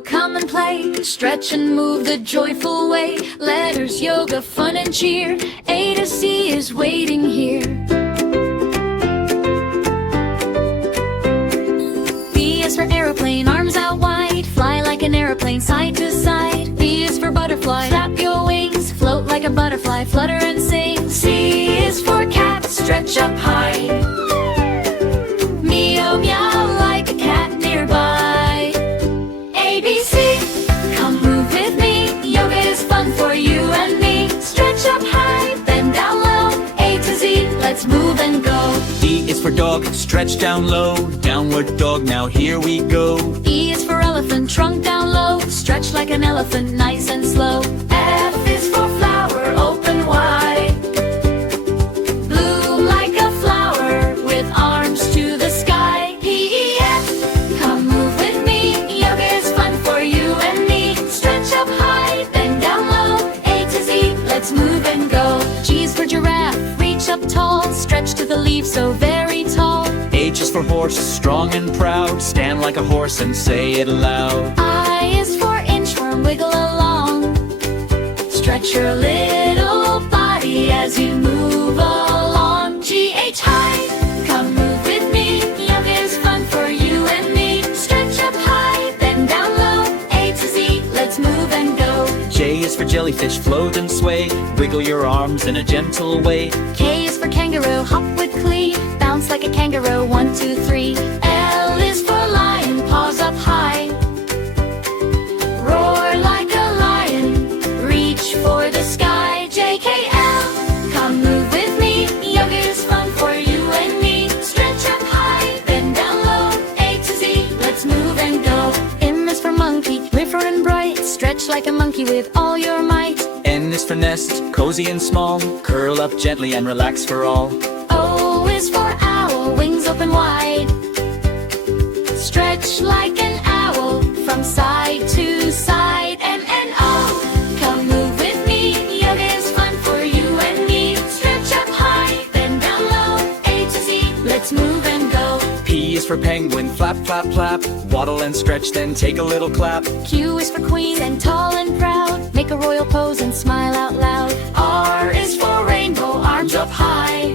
So come and play, stretch and move the joyful way. Letters, yoga, fun and cheer. A to Z is waiting here. B is for aeroplane, arms out wide. Fly like an aeroplane, side to side. B is for butterfly, flap your wings. Float like a butterfly, flutter and sing. C is for cat, stretch up high. Meow meow like a cat nearby. A, B, C, come move with me. Yoga is fun for you and me. Stretch up high, bend down low. A to Z, let's move and go. D is for dog, stretch down low. Downward dog, now here we go. E is for elephant, trunk down low. Stretch like an elephant, nice and slow. F is for flower, open wide. Bloom like a flower with arms to the sky. P, E, F, come move with me. Yoga is fun for you and me. Stretch up high, bend down low. A to Z, let's move and go. G is for giraffe, reach up tall. Stretch to the leaves so very tall. H is for horse, strong and proud. Stand like a horse and say it loud. I is for inchworm, wiggle along. Stretch your little body as you move along. G, H, high, come move with me. Yoga is fun for you and me. Stretch up high, bend down low. A to Z, let's move and go. J is for jellyfish, float and sway. Wiggle your arms in a gentle way. K is for kangaroo, hop with glee. Bounce like a kangaroo, 1, 2, 3. L is for lion, paws up high. Roar like a lion, reach for the sky. J, K, L, come move with me. Yoga is fun for you and me. Stretch up high, bend down low. A to Z, let's move and go. M is for monkey, river and bright. Stretch like a monkey with all your might. N is for nest, cozy and small. Curl up gently and relax for all. O is for owl, wings open wide. Stretch like an owl from side to side. M, N, O, come move with me. Yoga is fun for you and me. Stretch up high, bend down low. A to Z, let's move and go. P is for penguin, flap, flap, flap. Waddle and stretch, then take a little clap. Q is for queen, stand tall and proud. Make a royal pose and smile out loud. R is for rainbow, arms up high.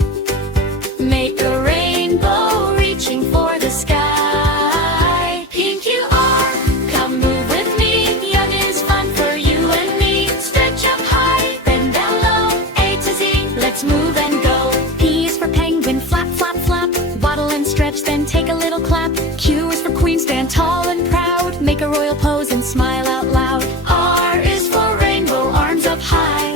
Make a rainbow reaching for the sky. P, Q, R, come move with me. Yoga is fun for you and me. Stretch up high, bend down low. A to Z, let's move and go. P is for penguin, flap, flap, flap. Waddle and stretch, then take a little clap. Q is for queen, stand tall and proud. Make a royal pose and smile out loud. R is for rainbow, arms up high.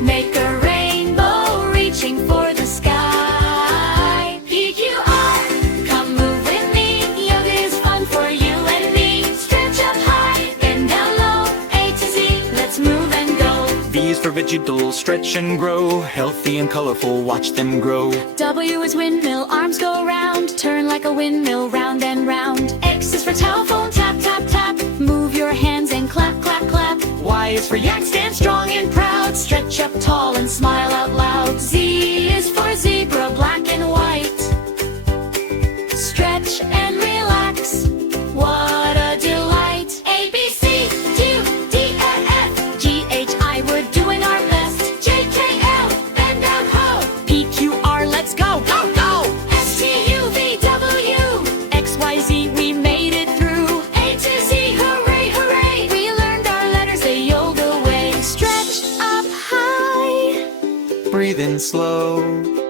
Make a rainbow reaching for the sky. P, Q, R, come move with me. Yoga is fun for you and me. Stretch up high, bend down low. A to Z, let's move and go. V is for vegetal, stretch and grow. Healthy and colorful, watch them grow. W is windmill, arms go round. Turn like a windmill, round and round. X is for telephone, tap, tap, tap. Move your hands and clap, clap, clap. Y is for yak, stand strong and proud. Stretch up tall and smile out loud. Z is for zebra, black and white. Stretch and relax, what a delight. A, B, C, D, D, E, F, G, H, I, we're doing our best. J, K, L, bend down ho. P, Q, R, let's go, go, go. S, T, U, V, W, X, Y, Z, we made it through. A to Z, hooray, hooray. We learned our letters the yoga way. Stretch up high, Breathe in slow,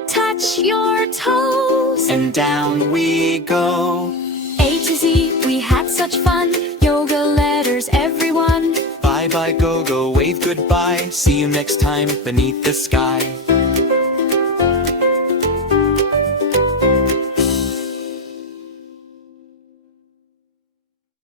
touch your toes. and down we go. A to Z, we had such fun. Yoga letters, everyone. Bye bye, go, go, wave goodbye. See you next time beneath the sky.